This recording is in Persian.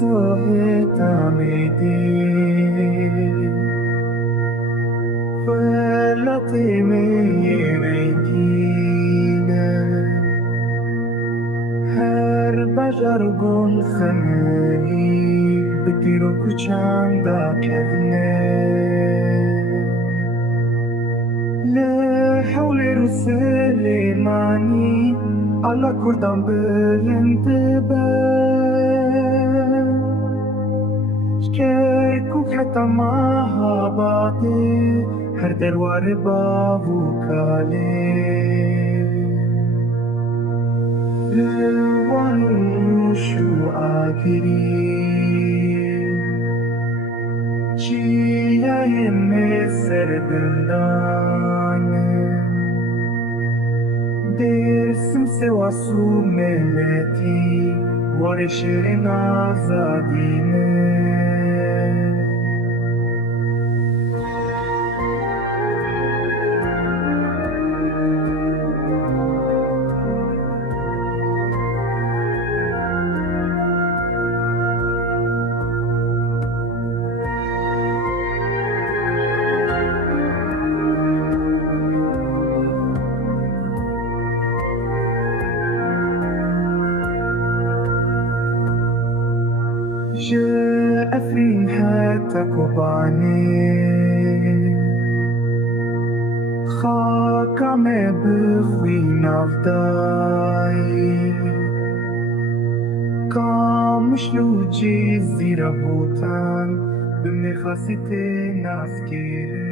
صحيت عميدي فلا تيميريكينا هر بجرگون خمالي بتيرو كچاندا كذنه لا حول رسل معني على كردان بالانتباه شكيكوك حتى معها بعضي هر دروار بابو كالي روانو شو آگری چیه مصر بندانه درسم سوا سو ملتی ورشرین آزادینه جاء في حتى كوباني خاك عم بخوي نافداي كام شلو جيزي ربوتان بمي خاصتي ناسكير